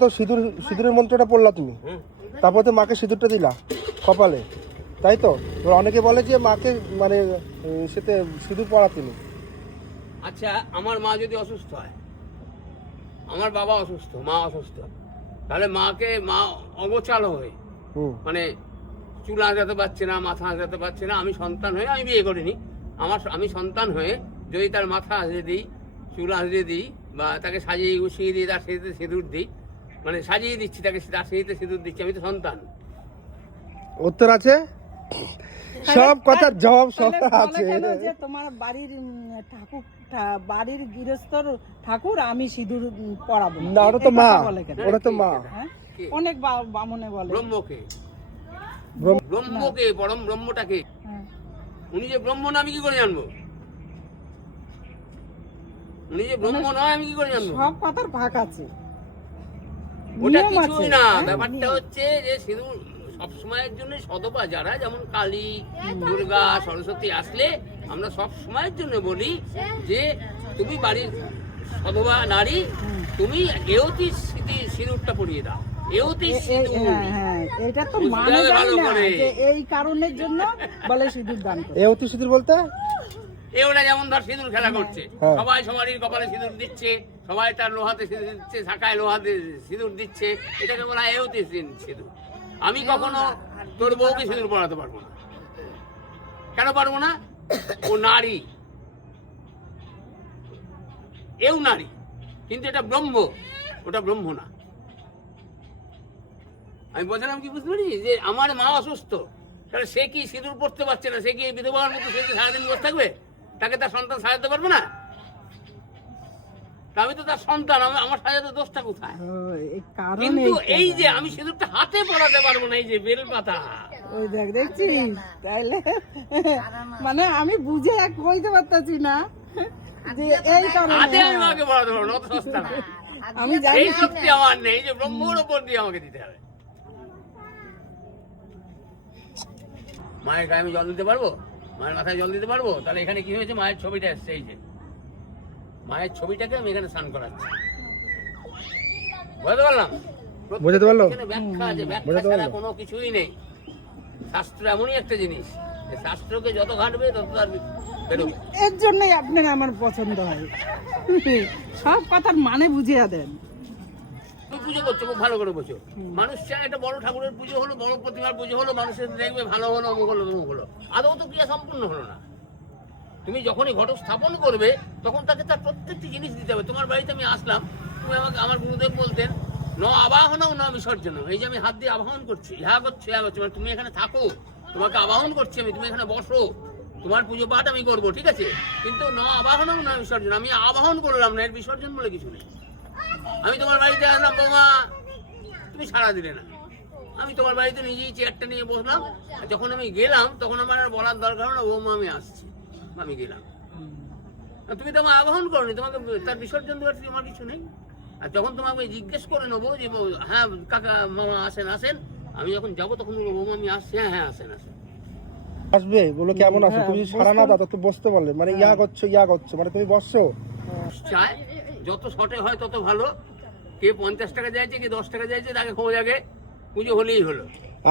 তো সিঁদুর সিঁদুরের মন্ত্রটা পড়লা তুমি? তারপর তো মাকে সিঁদুরটা দিলা কপালে। তাই তো? অনেকে বলে যে মাকে মানে সেতে সিঁদুর পড়াতে নেই আচ্ছা আমার মা যদি অসুস্থ হয় আমার বাবা অসুস্থ মা অসুস্থ তাহলে মাকে মা অগোচাল হয়ে মানে চুল আঁচড়াতে পারছে না মাথা আঁচড়াতে পারছে না আমি সন্তান হয়ে আমি বিয়ে করিনি। আমার আমি সন্তান হয়ে যদি তার মাথা আঁচড়ে দিই চুল আঁচড়ে দিই বা তাকে সাজিয়ে গুছিয়ে দিই তার সেদিতে সিঁদুর দিই মানে সাজিয়ে দিচ্ছি তাকে তার সেদিতে সিঁদুর দিচ্ছি আমি তো সন্তান। উত্তর আছে? সব কথার জবাব সব আছে। যে তোমার বাড়ির ঠাকুর বাড়ির গৃহস্থর ঠাকুর আমি সিঁদুর পরাবো না। ওটা তো মা? ওটা তো মা। হ্যাঁ? কে? অনেক বামুনে বলে। ব্রহ্মকে। ব্রহ্ম- ব্রহ্মকে পরম ব্রহ্মটাকে। হ্যাঁ। উনি যে ব্রহ্ম না আমি কি করে জানব? উনি যে ব্রহ্ম নয় আমি কি করে জানব? সব কথার ভাগ আছে। ওটা কিছুই না হ্যাঁ, ব্যাপারটা হচ্ছে যে সিঁদুর সবসময়ের জন্য সদপা যারা যেমন কালী দুর্গা সরস্বতী আসলে আমরা সব সময়ের জন্য বলি যে তুমি বাড়ির সদবা নারী তুমি এওতি স্মৃতি সিঁদুরটা পরিয়ে দাও। এওতি সিঁদুর। হ্যাঁ, হ্যাঁ, এটা তো মানে না এই কারণের জন্য বলে সিঁদুর দান করে। এ সিঁদুর বলতে? এওরা যেমন ধর সিঁদুর খেলা করছে হ্যাঁ। সবাই সবারই কপালে সিঁদুর দিচ্ছে সবাই তার লোহাতে সিঁদুর দিচ্ছে শাখায় লোহাতে সিঁদুর দিচ্ছে এটাকে বলা হয় সিঁ- সিঁদুর। আমি কখনো তোর বউকে সিঁদুর পড়াতে পারব না। কেন পারব না? ও নারী। এও নারী কিন্তু এটা ব্রহ্ম ওটা ব্রহ্ম না। আমি বলছিলাম কি বুঝতে পারি যে আমার মা অসুস্থ তাহলে সে কি সিঁদুর পড়তে পারছে না? সে কি বিধবার মতো সে কি সারাদিন বসে থাকবে? তাকে তার সন্তান সাজাতে পারবে না? আমি তো তার সন্তান আমার সাজাতে দোষটা কোথায়? কিন্তু এই যে আমি সিঁদুরটা হাতে পড়াতে পারব না এই যে বেল পাতা। ওই দেখ দেখছিস? তাইলে মানে আমি বুঝে এক কইতে পারতাছি না যে এই কারণে। হাতে আমি। মাকে পড়াতে পারব না অত সস্তা না। আমি জানি এই শক্তি আমার নেই যে ব্রহ্মর ওপর দিয়ে আমাকে দিতে হবে। মায়ের গায়ে আমি জল দিতে পারব? মায়ের মাথায় জল দিতে পারব? তাহলে এখানে কি হয়েছে? মায়ের ছবিটা এসছে এই যে। মায়ের ছবিটাকে আমি এখানে স্নান করাচ্ছি। বুঝতে পারলাম? বোঝাতে পারল? ব্যাখ্যা আছে ব্যাখ্যা ছাড়া কোনো কিছুই নেই। শাস্ত্র এমনই একটা জিনিস। যে শাস্ত্রকে যত ঘাটবে তত তার বেরোবে। এর জন্যই আপনাকে আমার পছন্দ হয়। সব কথার মানে বুঝিয়ে দেন। পুজো করছ খুব ভালো করে বসো মানুষ চায় একটা বড় ঠাকুরের পুজো হলো বড় প্রতিমার পুজো হলো মানুষের দেখবে ভালো হলো অমুক হলো তমুক হলো। আদৌ তো ক্রিয়া সম্পূর্ণ হলো না। তুমি যখনই ঘটক স্থাপন করবে তখন তাকে তার প্রত্যেকটি জিনিস দিতে হবে। তোমার বাড়িতে আমি আসলাম তুমি আমাকে আমার গুরুদেব বলতেন ন আবাহন ন বিসর্জন। এই যে আমি হাত দিয়ে আবাহন করছি ইহা করছি ইহা করছি মানে তুমি এখানে থাকো তোমাকে আবাহন করছি আমি তুমি এখানে বসো তোমার পুজো পাঠ আমি করব ঠিক আছে? কিন্তু ন আবাহন না বিসর্জন আমি আবাহন করলাম না এর বিসর্জন বলে কিছু নেই। আমি তোমার বাড়িতে আসলাম বৌমা। তুমি সাড়া দিলে না। আমি তোমার বাড়িতে নিজেই চেয়ারটা নিয়ে বসলাম। যখন আমি গেলাম তখন আমার আর বলার দরকার না বৌমা আমি আসছি। আমি গেলাম। তুমি তো আমার আবাহন করনি তোমাকে তার বিসর্জন দেওয়ার তোমার কিছু নেই। আর যখন তোমাকে জিজ্ঞেস করে নেব যে হ্যাঁ কাকা মামা আসেন আসেন আমি যখন যাব তখন বলব বৌমা আমি আসছি হ্যাঁ হ্যাঁ আসেন আসেন। আসবে বলো কেমন আছো? হ্যাঁ, তুমি সারা না বসতে- তো বসতে বললে। মানে ইয়া করছ ইয়া করছ। মানে তুমি বসছো। চায়? যত শর্টে হয় তত ভালো। কে পঞ্চাশ টাকা চাইছে কি দশ টাকা চাইছে তাকে খোঁজ আগে। পুজো হলেই হলো।